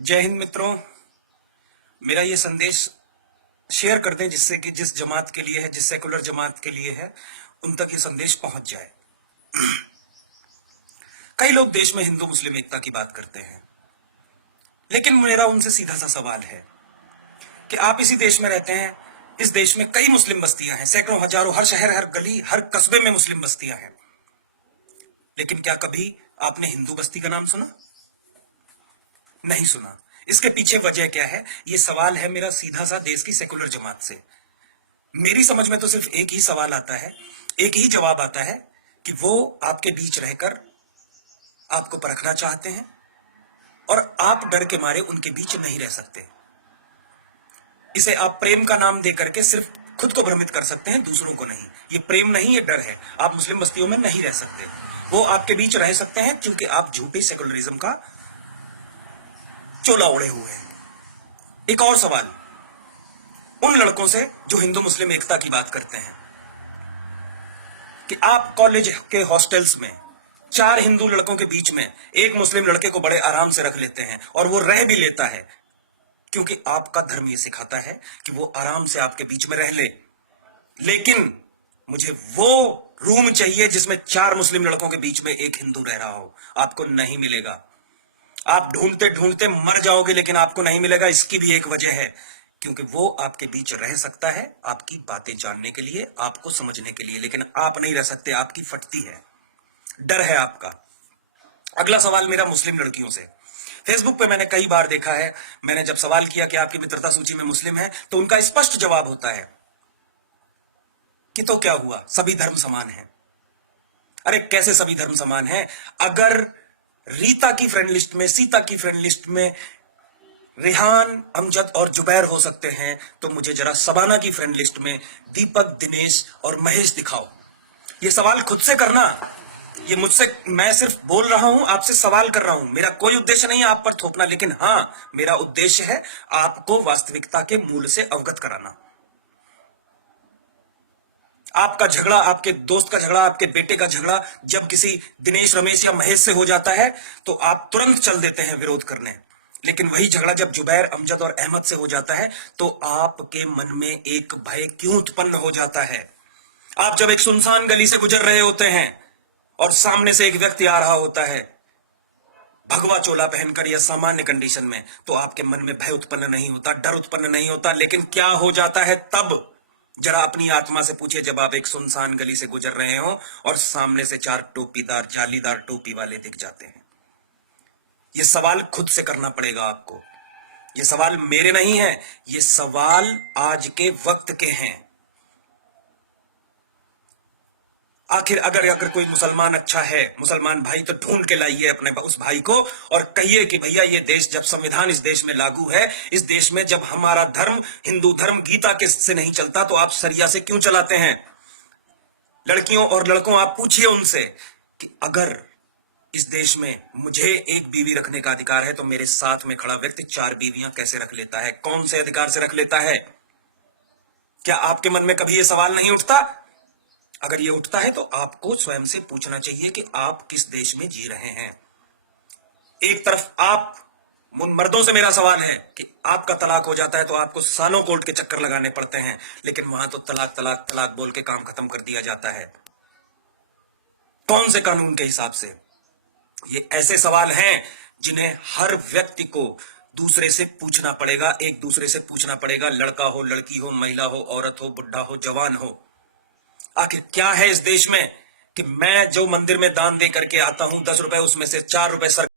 जय हिंद मित्रों। मेरा ये संदेश शेयर कर दें जिससे कि जिस जमात के लिए है, जिस सेकुलर जमात के लिए है, उन तक ये संदेश पहुंच जाए। कई लोग देश में हिंदू मुस्लिम एकता की बात करते हैं, लेकिन मेरा उनसे सीधा सा सवाल है कि आप इसी देश में रहते हैं। इस देश में कई मुस्लिम बस्तियां हैं, सैकड़ों हजारों, हर शहर, हर गली, हर कस्बे में मुस्लिम बस्तियां हैं, लेकिन क्या कभी आपने हिंदू बस्ती का नाम सुना? नहीं सुना। इसके पीछे वजह क्या है? ये सवाल है मेरा सीधा सा देश की सेकुलर जमात से। मेरी समझ में तो सिर्फ एक ही सवाल आता है, एक ही जवाब आता है कि वो आपके बीच रहकर आपको परखना चाहते हैं और आप डर के मारे उनके बीच नहीं रह सकते। इसे आप प्रेम का नाम दे करके सिर्फ खुद को भ्रमित कर सकते हैं, दूसरों को नहीं। ये प्रेम नहीं, ये डर है। आप मुस्लिम बस्तियों में नहीं रह सकते। वो आपके बीच रह सकते हैं क्योंकि आप झूठे सेकुलरिज्म का चोला ओढ़े हुए हैं। एक और सवाल उन लड़कों से जो हिंदू मुस्लिम एकता की बात करते हैं कि आप कॉलेज के हॉस्टल्स में 4 हिंदू लड़कों के बीच में एक मुस्लिम लड़के को बड़े आराम से रख लेते हैं, और वो रह भी लेता है क्योंकि आपका धर्म ये सिखाता है कि वो आराम से आपके बीच में रह ले। लेकिन मुझे वो रूम चाहिए जिसमें 4 मुस्लिम लड़कों के बीच में एक हिंदू रह रहा हो। आपको नहीं मिलेगा। आप ढूंढते ढूंढते मर जाओगे, लेकिन आपको नहीं मिलेगा। इसकी भी एक वजह है, क्योंकि वो आपके बीच रह सकता है आपकी बातें जानने के लिए, आपको समझने के लिए, लेकिन आप नहीं रह सकते। आपकी फटती है, डर है आपका। अगला सवाल मेरा मुस्लिम लड़कियों से। फेसबुक पे मैंने कई बार देखा है, मैंने जब सवाल किया कि आपकी मित्रता सूची में मुस्लिम है, तो उनका स्पष्ट जवाब होता है कि तो क्या हुआ, सभी धर्म समान हैं। अरे कैसे सभी धर्म समान हैं? अगर रीता की फ्रेंड लिस्ट में, सीता की फ्रेंड लिस्ट में रेहान, अमजद और जुबैर हो सकते हैं, तो मुझे जरा सबाना की फ्रेंड लिस्ट में दीपक, दिनेश और महेश दिखाओ। ये सवाल खुद से करना। ये मुझसे, मैं सिर्फ बोल रहा हूं, आपसे सवाल कर रहा हूं। मेरा कोई उद्देश्य नहीं है आप पर थोपना, लेकिन हां, मेरा उद्देश्य है आपको वास्तविकता के मूल से अवगत कराना। आपका झगड़ा, आपके दोस्त का झगड़ा, आपके बेटे का झगड़ा जब किसी दिनेश, रमेश या महेश से हो जाता है तो आप तुरंत चल देते हैं विरोध करने। लेकिन वही झगड़ा जब जुबैर, अमजद और अहमद से हो जाता है तो आपके मन में एक भय क्यों उत्पन्न हो जाता है? आप जब एक सुनसान गली से गुजर रहे होते हैं और सामने से एक व्यक्ति आ रहा होता है भगवा चोला पहनकर या सामान्य कंडीशन में, तो आपके मन में भय उत्पन्न नहीं होता, डर उत्पन्न नहीं होता। लेकिन क्या हो जाता है तब? जरा अपनी आत्मा से पूछिए, जब आप एक सुनसान गली से गुजर रहे हो और सामने से 4 टोपीदार, जालीदार टोपी वाले दिख जाते हैं। यह सवाल खुद से करना पड़ेगा आपको। यह सवाल मेरे नहीं है, यह सवाल आज के वक्त के हैं। आखिर अगर कोई मुसलमान अच्छा है, मुसलमान भाई, तो ढूंढ के लाइए अपने उस भाई को और कहिए कि भैया ये देश, जब संविधान इस देश में लागू है, इस देश में जब हमारा धर्म, हिंदू धर्म, गीता के से नहीं चलता, तो आप सरिया से क्यों चलाते हैं? लड़कियों और लड़कों, आप पूछिए उनसे कि अगर इस देश में मुझे एक बीवी रखने का अधिकार है, तो मेरे साथ में खड़ा व्यक्ति 4 बीवियां कैसे रख लेता है? कौन से अधिकार से रख लेता है? क्या आपके मन में कभी यह सवाल नहीं उठता? अगर ये उठता है तो आपको स्वयं से पूछना चाहिए कि आप किस देश में जी रहे हैं। एक तरफ आप, मर्दों से मेरा सवाल है कि आपका तलाक हो जाता है तो आपको सालों कोर्ट के चक्कर लगाने पड़ते हैं, लेकिन वहां तो तलाक तलाक तलाक बोल के काम खत्म कर दिया जाता है। कौन से कानून के हिसाब से? ये ऐसे सवाल हैं जिन्हें हर व्यक्ति को दूसरे से पूछना पड़ेगा, एक दूसरे से पूछना पड़ेगा। लड़का हो, लड़की हो, महिला हो, औरत हो, बुढ़ा हो, जवान हो। आखिर क्या है इस देश में कि मैं जो मंदिर में दान दे करके आता हूं 10 रुपए, उसमें से 4 रुपए सरकार